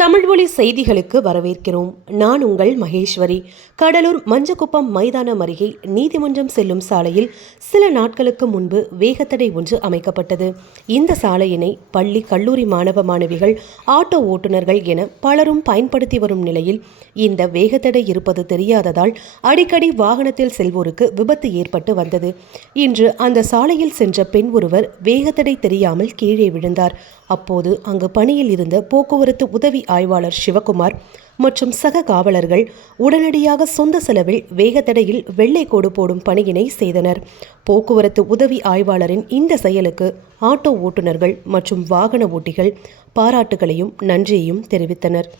தமிழ் ஒலி செய்திகளுக்கு வரவேற்கிறோம். நான் உங்கள் மகேஸ்வரி. கடலூர் மஞ்சக்குப்பம் மைதானம் அருகே நீதிமன்றம் செல்லும் சாலையில் சில நாட்களுக்கு முன்பு வேகத்தடை ஒன்று அமைக்கப்பட்டது. இந்த சாலையினை பள்ளி கல்லூரி மாணவ மாணவிகள், ஆட்டோ ஓட்டுநர்கள் என பலரும் பயன்படுத்தி வரும் நிலையில் இந்த வேகத்தடை இருப்பது தெரியாததால் அடிக்கடி வாகனத்தில் செல்வோருக்கு விபத்து ஏற்பட்டு வந்தது. இன்று அந்த சாலையில் சென்ற பெண் ஒருவர் வேகத்தடை தெரியாமல் கீழே விழுந்தார். அப்போது அங்கு பணியில் இருந்த போக்குவரத்து உதவி ஆய்வாளர் சிவகுமார் மற்றும் சக காவலர்கள் உடனடியாக சொந்த செலவில் வேகத்தடையில் வெள்ளை கோடு போடும் பணியினை செய்தனர். போக்குவரத்து உதவி ஆய்வாளரின் இந்த செயலுக்கு ஆட்டோ ஓட்டுநர்கள் மற்றும் வாகன ஓட்டிகள் பாராட்டுகளையும் நன்றியையும் தெரிவித்தனர்.